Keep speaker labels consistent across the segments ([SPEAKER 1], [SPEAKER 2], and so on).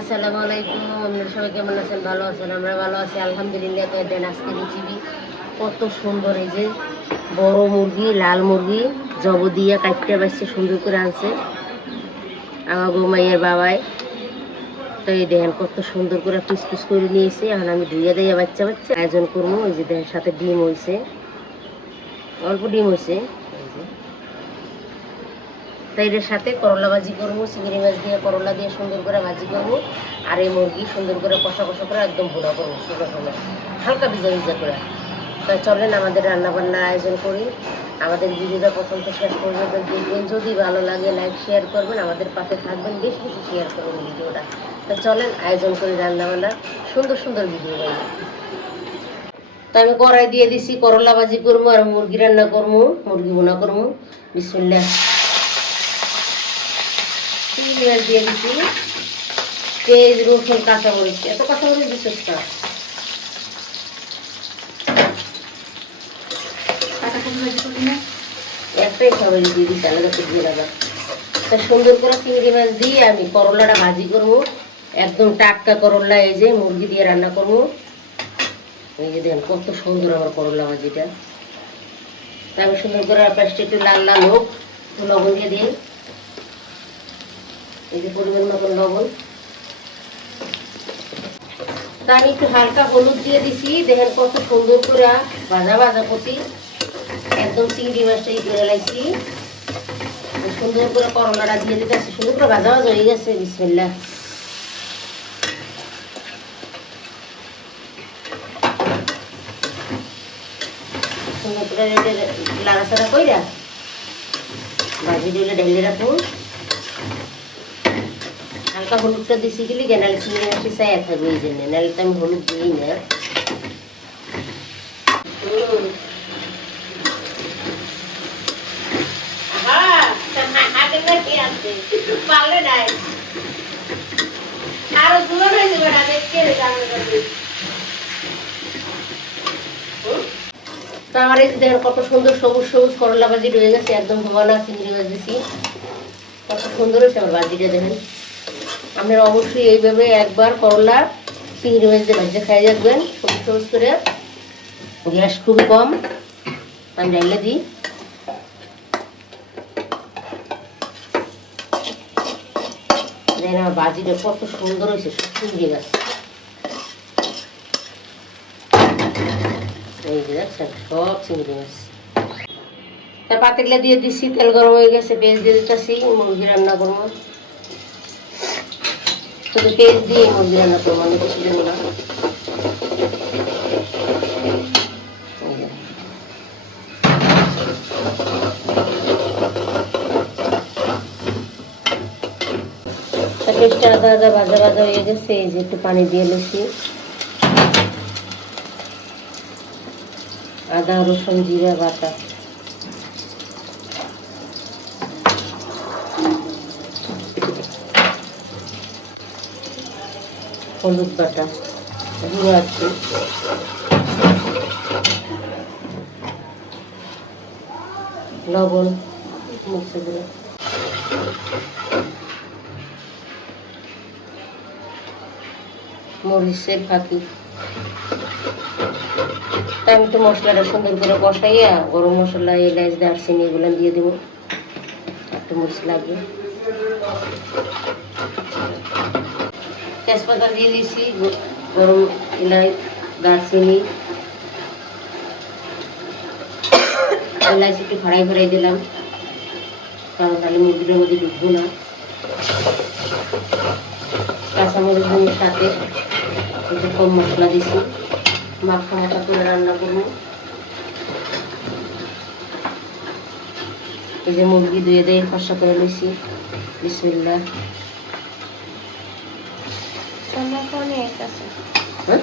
[SPEAKER 1] আসসালামু আলাইকুম, আপনারা সবাই কেমন আছেন? ভালো আছেন? আমরা ভালো আছি, আলহামদুলিল্লাহ। তো দেন আজকে রেসিপি, কত সুন্দর এই যে বড় মুরগি, লাল মুরগি, জব দিয়ে কাটতে পারছে, সুন্দর করে আনছে। আমার বৌমাইয়ের বাবাই। তো এই দেখেন, কত সুন্দর করে পিস পিস করে নিয়েছে। এখন আমি ধুয়ে দিয়ে বাচ্চা বাচ্চা আয়োজন করব। ওই যে দেখেন, সাথে ডিম হয়েছে অল্প ডিম হয়েছে এই যে তো এটার সাথে করলা ভাজি করব, চিংড়ি মাছ দিয়ে করলা দিয়ে সুন্দর করে ভাজি করব, আর এই মুরগি সুন্দর করে কষা কষা করে একদম ভুনা করব শুকনো শুকনো হালকা ভিজা ভিজা করে। তো চলেন আমাদের রান্নাবান্নার আয়োজন করি। আমাদের ভিডিওটা থেকে শেষ পর্যন্ত দেখবেন। যদি ভালো লাগে, লাইক, শেয়ার করবেন। আমাদের পাশে থাকবেন। বেশি বেশি শেয়ার করবেন ভিডিওটা। তো চলেন আয়োজন করি রান্না বান্নার সুন্দর সুন্দর ভিডিও বানিয়ে তো আমি কড়াই দিয়ে দিছি, করলা ভাজি করব আর মুরগি রান্না করব, মুরগি বোনা করব। বিসমুল্লাহ। মাছ দিয়ে দিচ্ছি পেঁয়াজ রসুন কাঁচা মরিচ এত কাঁচা মরিচ দিচ্ছিস না একটাই সবাই দিয়ে দিচ্ছি আলাদা করে দিয়ে রাখা তা সুন্দর করে চিংড়ি মাছ দিয়ে আমি করলাটা ভাজি করব। একদম টাটকা করলা এই যে মুরগি দিয়ে রান্না করব। এই যে দেখেন কত সুন্দর আমার করলা ভাজিটা। তা আমি সুন্দর করে পাশটা একটু লাল লাল হোক লবণ দিয়ে দিই। এই পরিমাণ মতন লবণ। তা আমি একটু হালকা হলুদ দিয়ে দিছি। দেখেন কত সুন্দর করে ভাজা ভাজা করছি একদম চিংড়ি মাছটা করে লাইছি। সুন্দর করে করলাটা দিয়ে দিতে আছে। সুন্দর করে ভাজা ভাজা হয়ে গেছে। বিসমিল্লা সুন্দর করে লাড়াচাড়া কইরা ভাজি দিলে ঢেলে রাখুন। হালকা হলুদটা দিছি গেলি গে নাহলে চিংড়ি মাছটি চাইয়া থাকবে এই জন্য। নাহলে তো আমি হলুদ দিই না। আমার এই দেখেন কত সুন্দর সবুজ সবুজ করলা ভাজি রয়ে গেছে, একদম ভবানা চিংড়ি দিছি। কত সুন্দর হয়েছে আমার ভাজিটা দেখেন। আপনারা অবশ্যই এইভাবে একবার করলা, চিংড়ি মাছ দিয়ে ভাজা খাই রাখবেন সবুজ সবুজ করে। গ্যাস খুবই কম, আমি ডাইলে দিই। আমার বাজিটা কত সুন্দর হয়েছে চিংড়ি মাছ এই যে দেখছেন, সব চিংড়ি মাছ। তা পাতিলা দিয়ে দিচ্ছি তেল গরম হয়ে গেছে পেঁয়াজ দিয়ে দিতেছি, মুরগি রান্না করব। শুধু পেঁয়াজ দিয়ে মুরগি রান্না করব, আমি কিছু দেবো না। পেঁয়াজটা আদা আদা ভাজা ভাজা হয়ে গেছে, এই যে একটু পানি দিয়ে নিচ্ছি। আদা, রসুন, জিরা, বাটা। হলুদ বাটা, গুঁড়ো আছে। লবণ মুখে গুঁড়ো মরিচের ফাঁকি আমি তো মশলাটা সুন্দর করে কষাইয়া গরম মশলা, এলাচ, দারচিনি এগুলো দিয়ে দেবো। একটু মরিচ লাগবে। তেজপাতা দিয়ে দিয়েছি গরম এলাচ দারচিনি। এলাচ ফ্রাই ফ্রাই দিলাম। কারণ তাহলে মুরগিটার মধ্যে ঢুকবো না। কাঁচামরিচের সাথে একটু কম মশলা দিছি। মাখা মাখা করে রান্না করব। এই যে মুরগি ধুয়ে দিয়ে কষা করে লইছি বিসমিল্লা
[SPEAKER 2] চামড়া খাওয়ানি এক আছে
[SPEAKER 1] হ্যাঁ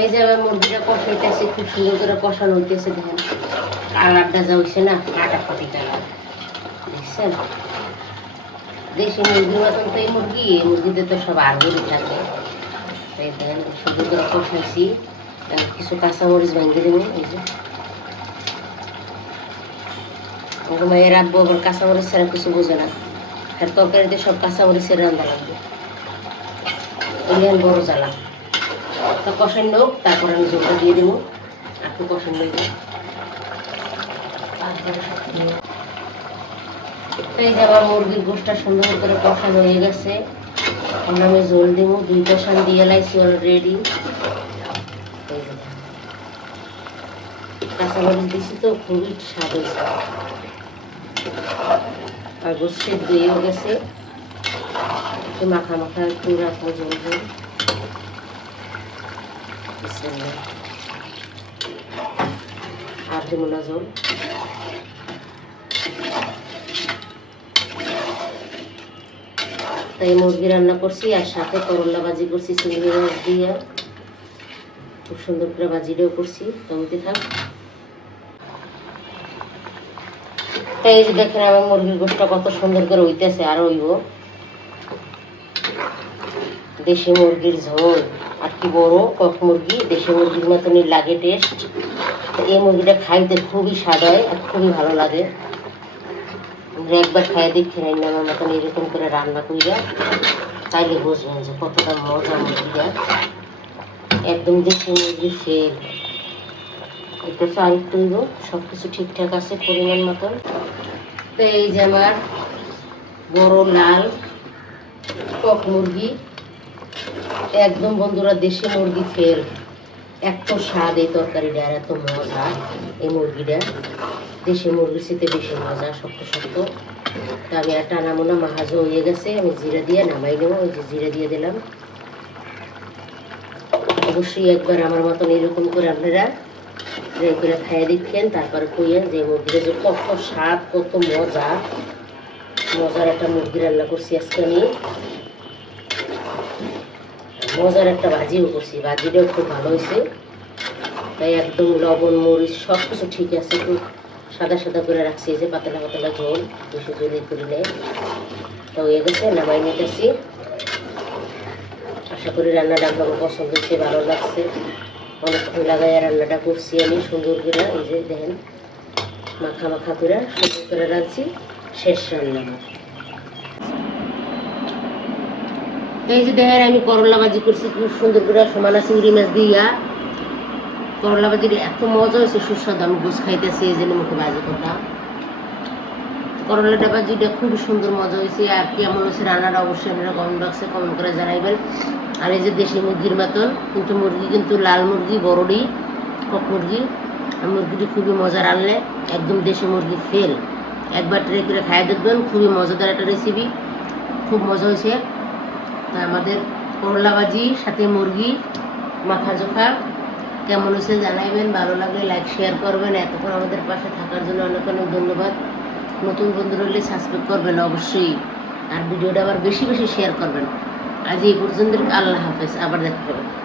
[SPEAKER 1] এই যে আবার মুরগিটা কষাইতেছে খুব সুন্দর করে কষানো হইতেছে, দেখেন। কালারটা যা হইছে না ফাটাফাটি কালার। দেখছেন? দেশি মুরগির মতন তো এই মুরগি, এই মুরগিতে তো সব আগুনই থাকে। তাই দেখেন সুন্দর করে কষাইছি। কিছু কাঁচামরিচ ভাঙিয়ে দেবো, এই যে। আমার মায়ের আব্বু আবার কাঁচামরিচ ছাড়া কিছু বোঝে না। আর তরকারিতে সব কাঁচামরিচের রান্না লাগবে। বড় জ্বালা। তো কষাই নোক তারপর আমি জলটা দিয়ে দেবো। একটু কষাই নেব এই যে আমার মুরগির গোষ্ঠটা সুন্দর করে কষানো হয়ে গেছে। আমি জল দেবো, দুই কষান দিয়ে লাইছি অলরেডি কাঁচামরিচ দিছি তো, খুবই স্বাদ হয়েছে। আর সেদ্ধ হয়েও গেছে। একটু মাখা মাখা একটু রাখব জল জল জল তাই মুরগি রান্না করছি আর সাথে করলা ভাজি করছি চিংড়ি মাছ দিয়ে খুব সুন্দর করে ভাজিটাও করছি টমেটো থাক তাই এই যে দেখেন আমার মুরগির গোষ্ঠটা কত সুন্দর করে হইতেছে আর হইব দেশি মুরগির ঝোল আর কি বড়, কক মুরগি, দেশি মুরগির মতনই লাগে টেস্ট এই মুরগিটা খাইতে খুবই স্বাদ হয় আর খুবই ভালো লাগে। আমরা একবার খাইয়ে দেখি নাই, আমার মতন এরকম করে রান্না করিয়া চাইলে বুঝবেন যে কতটা মজা মুরগিটা। একদম দেশি মুরগি ফেল এটা তো আরেকটু হইব? সব কিছু ঠিকঠাক আছে পরিমাণ মতন? তো এই যে আমার বড় লাল কক মুরগি। একদম বন্ধুরা, দেশি মুরগি ফেল এত স্বাদ, এই তরকারিটা, আর এত মজা, এই মুরগিটা। দেশি মুরগির সাথে বেশি মজা, শক্ত শক্ত। তা আমি আর টানামো না মাহাজও হয়ে গেছে, আমি জিরা দিয়ে নামাই নেব, ওই যে জিরা দিয়ে দিলাম। অবশ্যই একবার আমার মতন এরকম করে আপনারা ট্রাই করে খাইয়ে দেখেন, তারপরে কইয়েন যে মুরগিটা যে কত স্বাদ, কত মজা। মজার একটা মুরগি রান্না করছি আজকে আমি। মজার একটা ভাজিও করছি ভাজিটাও খুব ভালো হয়েছে। তাই একদম লবণ, মরিচ সব কিছু ঠিক আছে একটু সাদা সাদা করে রাখছি যে পাতলা পাতলা ঝোল, বেশি জল করি নেই। তো হয়ে গেছে, নামাই নিতেছি। আশা করি রান্নাটা আপনাকে পছন্দ হচ্ছে ভালো লাগছে। অনেকক্ষণ লাগাই রান্নাটা করছি আমি, সুন্দর করে, এই যে দেখেন, মাখা মাখা করে সুন্দর করে রাখছি শেষ রান্না আমার। তো এই যে দেখেন, আমি করলা ভাজি করছি, খুব সুন্দর করে সমানা চিংড়ি মাছ দিয়া। করলা ভাজির এত মজা হয়েছে, সুস্বাদু, আমি গোস খাইতেছি, এই জন্য মুখে ভাজি করলাম করলাটা ভাজিটা খুব সুন্দর মজা হয়েছে, আর কেমন হয়েছে, রান্নাটা অবশ্যই আপনারা কমেন্ট বক্সে কমেন্ট করে জানাইবেন। আর এই যে দেশি মুরগির মতন কিন্তু মুরগি কিন্তু লাল মুরগি বড়ডি কক মুরগি। মুরগিটি খুবই মজা রান্নলে একদম দেশি মুরগি ফেল একবার ট্রাই করে খাই দেখবেন, খুবই মজাদার একটা রেসিপি খুব মজা হয়েছে। আমাদের করলা ভাজি, সাথে মুরগি মাখা চোখা কেমন হচ্ছে জানাইবেন, ভালো লাগলে লাইক শেয়ার করবেন। এতক্ষণ আমাদের পাশে থাকার জন্য অনেক অনেক ধন্যবাদ। নতুন বন্ধু হলে সাবস্ক্রাইব করবেন অবশ্যই। আর ভিডিওটা আবার বেশি বেশি শেয়ার করবেন। আজ এই পর্যন্ত আল্লাহ হাফেজ, আবার দেখা হবে।